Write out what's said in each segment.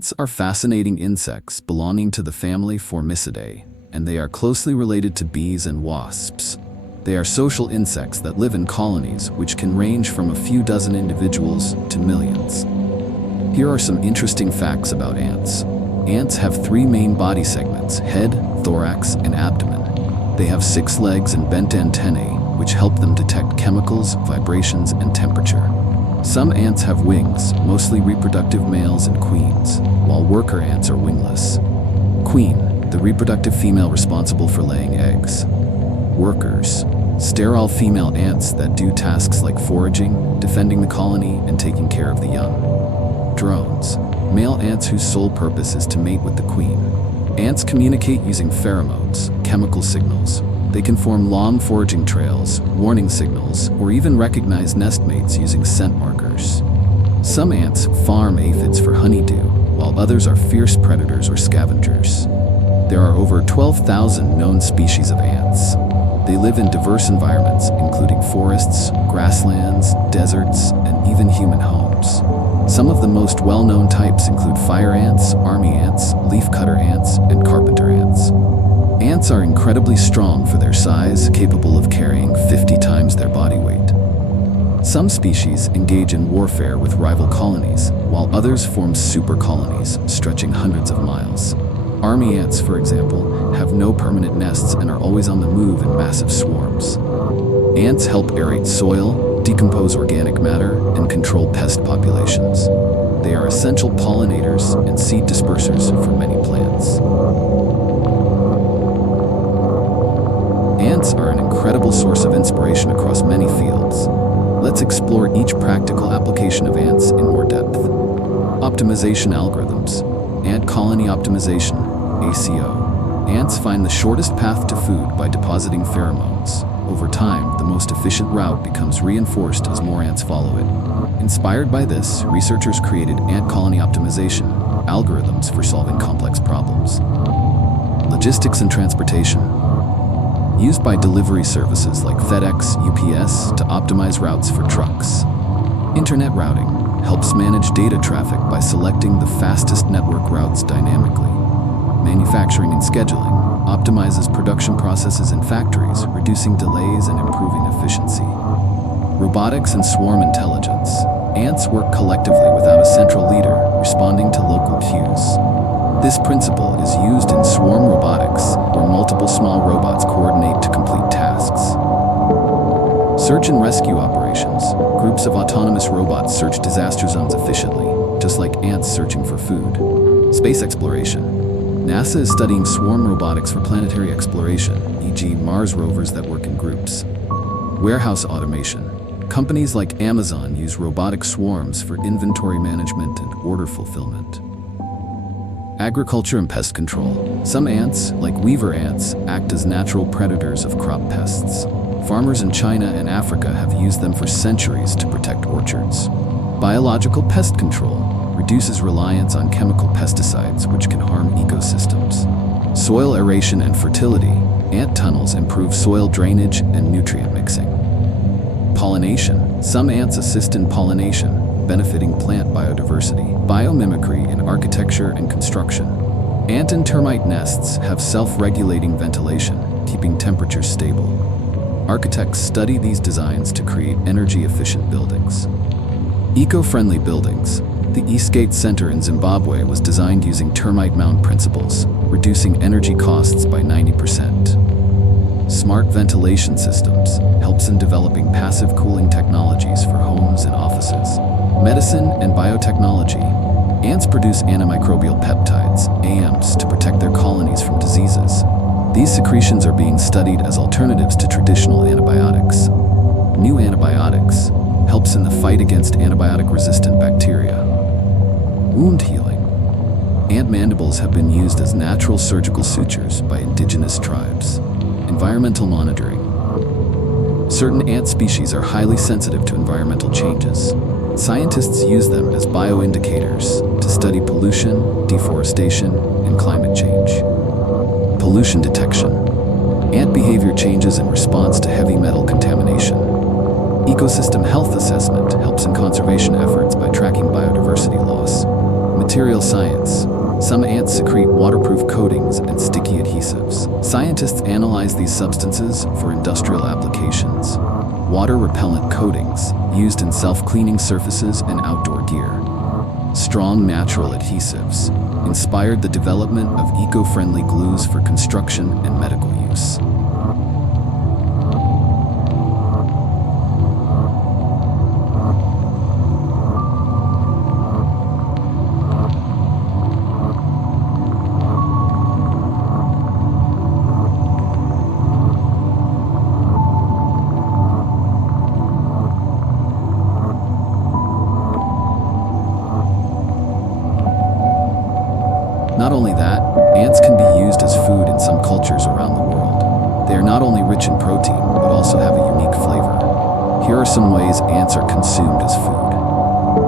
Ants are fascinating insects belonging to the family Formicidae, and they are closely related to bees and wasps. They are social insects that live in colonies which can range from a few dozen individuals to millions. Here are some interesting facts about ants. Ants have 3 main body segments: head, thorax, and abdomen. They have 6 legs and bent antennae, which help them detect chemicals, vibrations, and temperature. Some ants have wings, mostly reproductive males and queens, while worker ants are wingless. Queen, the reproductive female responsible for laying eggs. Workers, sterile female ants that do tasks like foraging, defending the colony, and taking care of the young. Drones, male ants whose sole purpose is to mate with the queen. Ants communicate using pheromones, chemical signals. They can form long foraging trails, warning signals, or even recognize nestmates using scent markers. Some ants farm aphids for honeydew, while others are fierce predators or scavengers. There are over 12,000 known species of ants. They live in diverse environments, including forests, grasslands, deserts, and even human homes. Some of the most well-known types include fire ants, army ants, leafcutter ants, and carpenter ants. Ants are incredibly strong for their size, capable of carrying 50 times their body weight. Some species engage in warfare with rival colonies, while others form super colonies, stretching hundreds of miles. Army ants, for example, have no permanent nests and are always on the move in massive swarms. Ants help aerate soil, decompose organic matter, and control pest populations. They are essential pollinators and seed dispersers for many plants. Ants are an incredible source of inspiration across many fields. Let's explore each practical application of ants in more depth. Optimization algorithms. Ant colony optimization, ACO. Ants find the shortest path to food by depositing pheromones. Over time, the most efficient route becomes reinforced as more ants follow it. Inspired by this, researchers created ant colony optimization algorithms for solving complex problems. Logistics and transportation. Used by delivery services like FedEx, UPS to optimize routes for trucks. Internet routing helps manage data traffic by selecting the fastest network routes dynamically. Manufacturing and scheduling optimizes production processes in factories, reducing delays and improving efficiency. Robotics and swarm intelligence. Ants work collectively without a central leader, responding to local cues. This principle is used in swarm robotics, where multiple small robots coordinate to complete tasks. Search and rescue operations. Groups of autonomous robots search disaster zones efficiently, just like ants searching for food. Space exploration. NASA is studying swarm robotics for planetary exploration, e.g. Mars rovers that work in groups. Warehouse automation. Companies like Amazon use robotic swarms for inventory management and order fulfillment. Agriculture and pest control. Some ants, like weaver ants, act as natural predators of crop pests. Farmers in China and Africa have used them for centuries to protect orchards. Biological pest control reduces reliance on chemical pesticides, which can harm ecosystems. Soil aeration and fertility. Ant tunnels improve soil drainage and nutrient mixing. Pollination. Some ants assist in pollination, benefiting plant biodiversity. Biomimicry in architecture and construction. Ant and termite nests have self-regulating ventilation, keeping temperatures stable. Architects study these designs to create energy-efficient buildings. Eco-friendly buildings. The Eastgate Center in Zimbabwe was designed using termite mound principles, reducing energy costs by 90%. Smart ventilation systems helps in developing passive cooling technologies for homes and offices. Medicine and biotechnology. Ants produce antimicrobial peptides, AMPs, to protect their colonies from diseases. These secretions are being studied as alternatives to traditional antibiotics. New antibiotics helps in the fight against antibiotic-resistant bacteria. Wound healing. Ant mandibles have been used as natural surgical sutures by indigenous tribes. Environmental monitoring. Certain ant species are highly sensitive to environmental changes. Scientists use them as bioindicators to study pollution, deforestation, and climate change. Pollution detection. Ant behavior changes in response to heavy metal contamination. Ecosystem health assessment helps in conservation efforts by tracking biodiversity loss. Material science. Some ants secrete waterproof coatings and sticky adhesives. Scientists analyze these substances for industrial applications. Water-repellent coatings, used in self-cleaning surfaces and outdoor gear. Strong natural adhesives, inspired the development of eco-friendly glues for construction and medical use. Not only that, ants can be used as food in some cultures around the world. They are not only rich in protein, but also have a unique flavor. Here are some ways ants are consumed as food.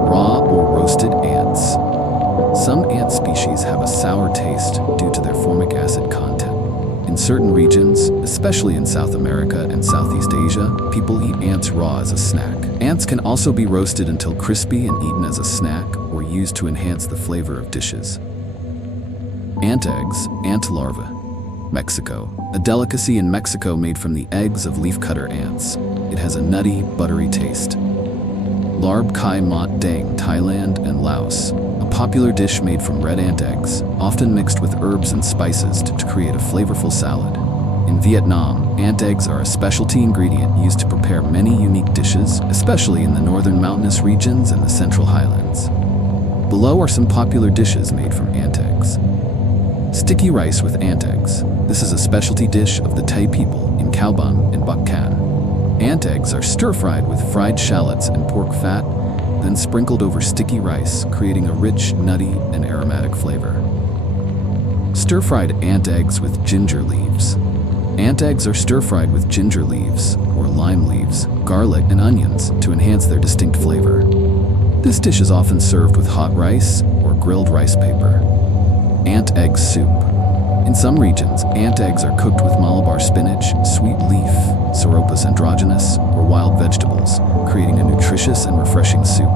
Raw or roasted ants. Some ant species have a sour taste due to their formic acid content. In certain regions, especially in South America and Southeast Asia, people eat ants raw as a snack. Ants can also be roasted until crispy and eaten as a snack or used to enhance the flavor of dishes. Ant eggs, ant larvae. Mexico. A delicacy in Mexico made from the eggs of leafcutter ants. It has a nutty, buttery taste. Larb kai mat dang, Thailand and Laos. A popular dish made from red ant eggs, often mixed with herbs and spices to create a flavorful salad. In Vietnam, ant eggs are a specialty ingredient used to prepare many unique dishes, especially in the northern mountainous regions and the central highlands. Below are some popular dishes made from ant eggs. Sticky rice with ant eggs. This is a specialty dish of the Thai people in Khao Bang and Bach Can. Ant eggs are stir-fried with fried shallots and pork fat, then sprinkled over sticky rice, creating a rich, nutty, and aromatic flavor. Stir-fried ant eggs with ginger leaves. Ant eggs are stir-fried with ginger leaves, or lime leaves, garlic, and onions to enhance their distinct flavor. This dish is often served with hot rice or grilled rice paper. Ant egg soup. In some regions, ant eggs are cooked with Malabar spinach, sweet leaf, Sauroposis androgynous, or wild vegetables, creating a nutritious and refreshing soup.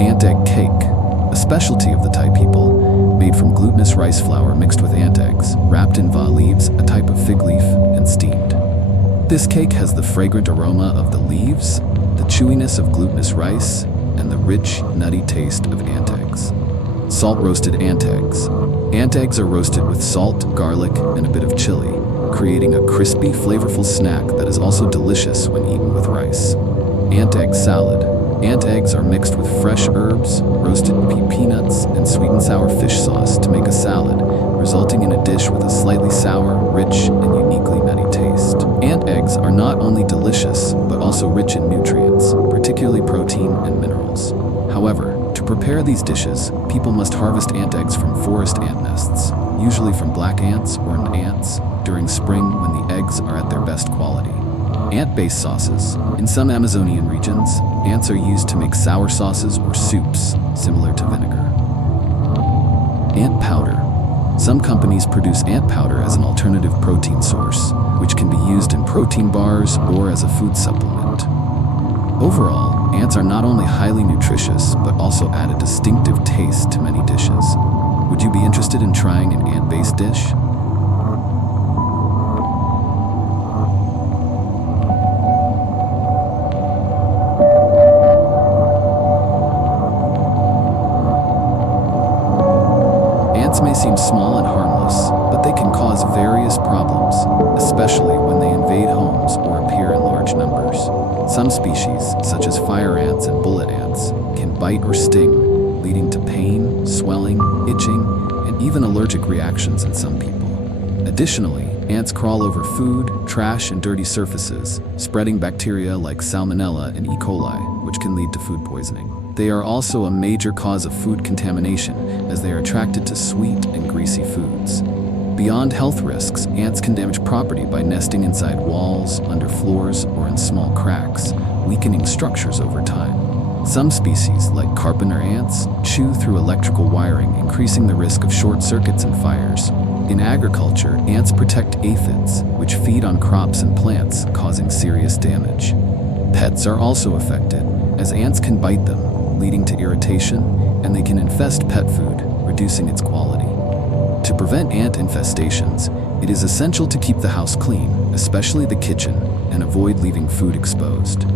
Ant egg cake, a specialty of the Thai people, made from glutinous rice flour mixed with ant eggs, wrapped in va leaves, a type of fig leaf, and steamed. This cake has the fragrant aroma of the leaves, the chewiness of glutinous rice, and the rich, nutty taste of ant eggs. Salt-roasted ant eggs. Ant eggs are roasted with salt, garlic, and a bit of chili, creating a crispy, flavorful snack that is also delicious when eaten with rice. Ant egg salad. Ant eggs are mixed with fresh herbs, roasted peanuts, and sweet and sour fish sauce to make a salad, resulting in a dish with a slightly sour, rich, and uniquely nutty taste. Ant eggs are not only delicious, but also rich in nutrients, particularly protein and minerals. However, to prepare these dishes, people must harvest ant eggs from forest ant nests, usually from black ants or ants, during spring when the eggs are at their best quality. Ant-based sauces. In some Amazonian regions, ants are used to make sour sauces or soups, similar to vinegar. Ant powder. Some companies produce ant powder as an alternative protein source, which can be used in protein bars or as a food supplement. Overall, ants are not only highly nutritious, but also add a distinctive taste to many dishes. Would you be interested in trying an ant-based dish? Ants may seem small and harmless, but they can cause various problems, especially when they invade homes or appear in large numbers. Some species, such as fire ants and bullet ants, can bite or sting, leading to pain, swelling, itching, and even allergic reactions in some people. Additionally, ants crawl over food, trash, and dirty surfaces, spreading bacteria like Salmonella and E. coli, which can lead to food poisoning. They are also a major cause of food contamination, as they are attracted to sweet and greasy foods. Beyond health risks, ants can damage property by nesting inside walls, under floors, or in small cracks, weakening structures over time. Some species, like carpenter ants, chew through electrical wiring, increasing the risk of short circuits and fires. In agriculture, ants protect aphids, which feed on crops and plants, causing serious damage. Pets are also affected, as ants can bite them, leading to irritation, and they can infest pet food, reducing its quality. To prevent ant infestations, it is essential to keep the house clean, especially the kitchen, and avoid leaving food exposed.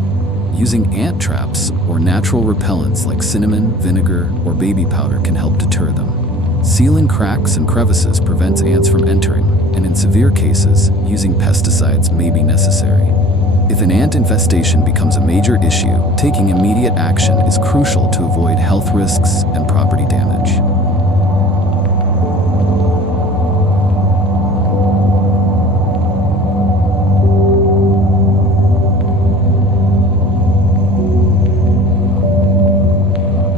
Using ant traps or natural repellents like cinnamon, vinegar, or baby powder can help deter them. Sealing cracks and crevices prevents ants from entering, and in severe cases, using pesticides may be necessary. If an ant infestation becomes a major issue, taking immediate action is crucial to avoid health risks and property damage.